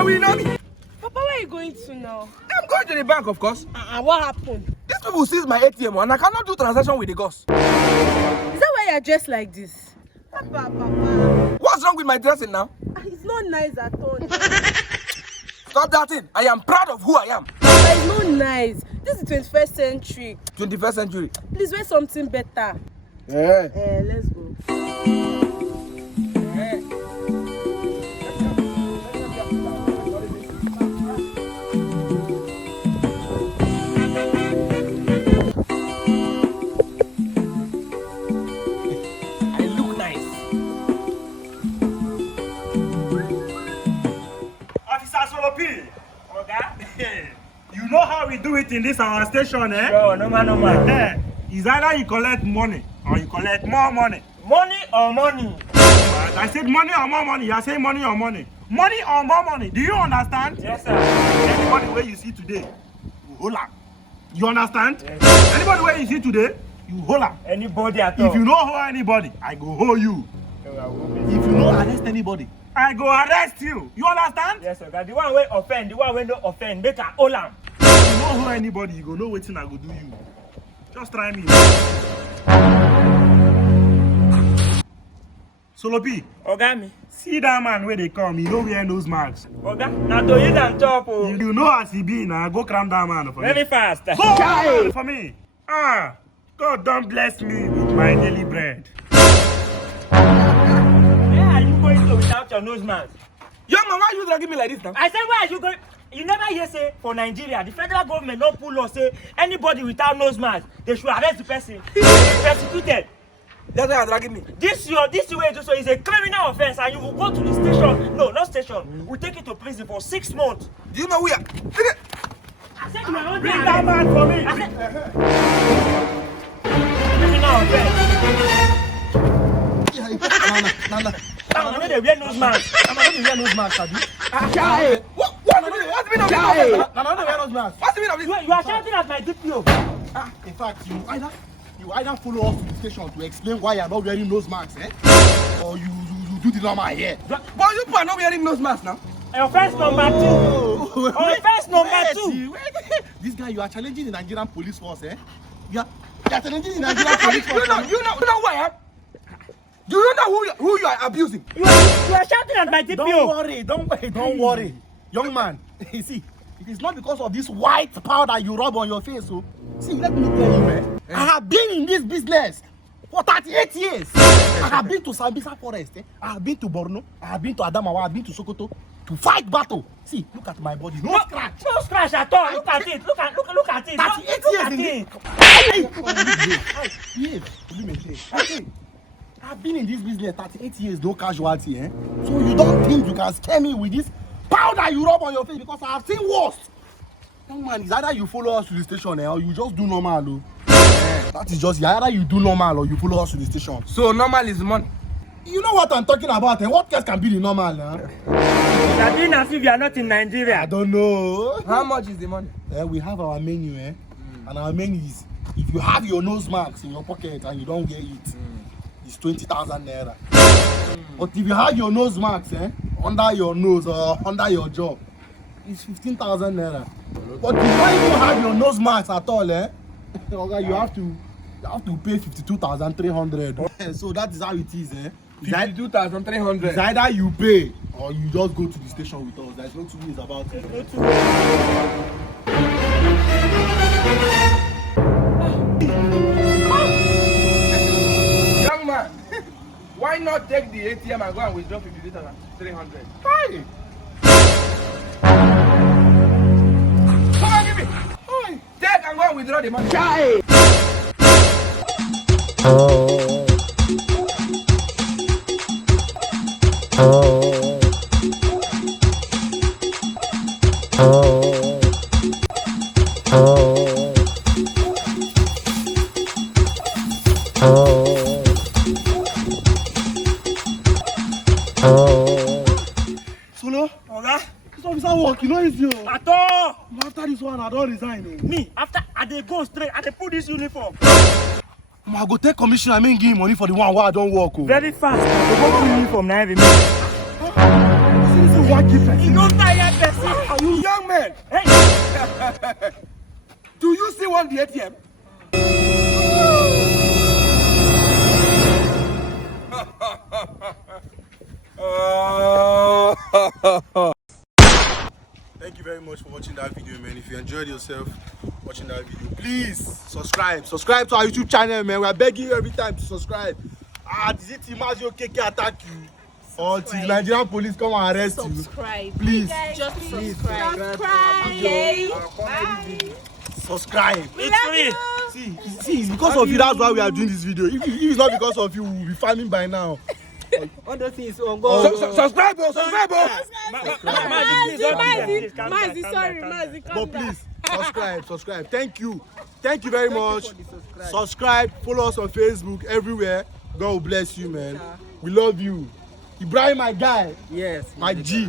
They will know me. Papa, where are you going to now? I'm going to the bank, of course. And what happened? These people seize my ATM and I cannot do transaction with the ghost. Is that why you're dressed like this? Papa. What's wrong with my dressing now? It's not nice at all. Stop that thing. I am proud of who I am. Papa, it's not nice. This is 21st century. 21st century. Please wear something better. Yeah. Let's go. You know how we do it in this our station, eh? Yo, no man. It's either you collect money or you collect more money. Money or money? I said money or more money. You say money or money. Money or more money. Do you understand? Yes, sir. Anybody where you see today, you hold up. You understand? Yes. Anybody where you see today, you hold up. Anybody at all. If you don't hold anybody, I go hold you. If you don't arrest anybody, I go arrest you. You understand? Yes, sir. The one way offend, the one way no offend, make a hold am. If you don't hold anybody, you go know wetin I go do you. Just try me. Solo P. Oga me. See that man where they come, he no wear nose masks. Oga, now to use am chop o. You know as he be now, go cram that man for Very me. fast. Go man for me. God don't bless me with my daily bread. Where are you going to without your nose mask? Young man, why you dragging me like this now? I said, where are you going? You never hear say for Nigeria, the federal government don't pull us say anybody without nose mask, they should arrest the person. Persecuted. That's why you're dragging me. This way so is a criminal offense and you will go to the station. No, not station. We'll take you to prison for 6 months. Do you know where? I said you are not Bring that man for me. I said, criminal offense. Nana. I'm not they wear nose mask. I'm not wear nose mask, Abi. What's the meaning of this? What's the meaning of this? You are shouting at my DPO. In fact, you either follow us to the station to explain why you are not wearing nose masks, or you do the normal here. But you people are not wearing nose mask now. Offense number 2. Offense number 2. This guy, you are challenging the Nigerian police force, You are challenging the Nigerian police force. You know who I am? Do you know who you are abusing? You are shouting at my DPO. Don't worry. Young man, you see, it is not because of this white powder you rub on your face. So, see, let me tell you, I have been in this business for 38 years. I have been to Sambisa Forest. I have been to Borno. I have been to Adamawa. I have been to Sokoto to fight battle. See, look at my body. No scratch. No scratch at all. Look at it. Look at it. 38 years. Okay. I've been in this business 38 years, no casualty, So you don't think you can scare me with this powder you rub on your face because I have seen worse. Young man, it's either you follow us to the station or you just do normal. That is just either you do normal or you follow us to the station. So normal is money. You know what I'm talking about, What else can be the normal, You are doing as if you are not in Nigeria. I don't know. How much is the money? We have our menu, And our menu is, if you have your nose marks in your pocket and you don't wear it, it's 20,000 naira. But if you have your nose marks, under your nose or under your jaw, it's 15,000 naira. But if you don't even have your nose marks at all, okay, you have to pay 52,300. So that is how it is, 52,300. It's either you pay or you just go to the station with us. There's no two ways about it. Young man, why not take the ATM and go and withdraw 52,300? Hey! Come on, give me. Take and go and withdraw the money. Solo? Oga? This officer work, you know it's you. At all. After this one, I don't resign. Me, after I dey go straight, I dey put this uniform. I go take commission, I mean give him money for the one where I don't work. Very fast. I go put uniform now every minute. See this want to keep person. You don't tire person. Young man, Hey, do you still want the ATM? Thank you very much for watching that video, man. If you enjoyed yourself watching that video, please subscribe to our YouTube channel, man. We are begging you every time to subscribe. Is it Imazio KK attack you or till Nigerian police come and arrest you? Please Just please subscribe. subscribe. it's free. See, it's because of you, that's why we are doing this video. If it's not because of you, we'll be farming by now. All those things on go. Subscribe, subscribe. Mazi, sorry, Mazi, But calm down. please subscribe. Thank you very much. Subscribe, follow us on Facebook, everywhere. God will bless you, man. We love you. Ibrahim, my guy, Yes. my G.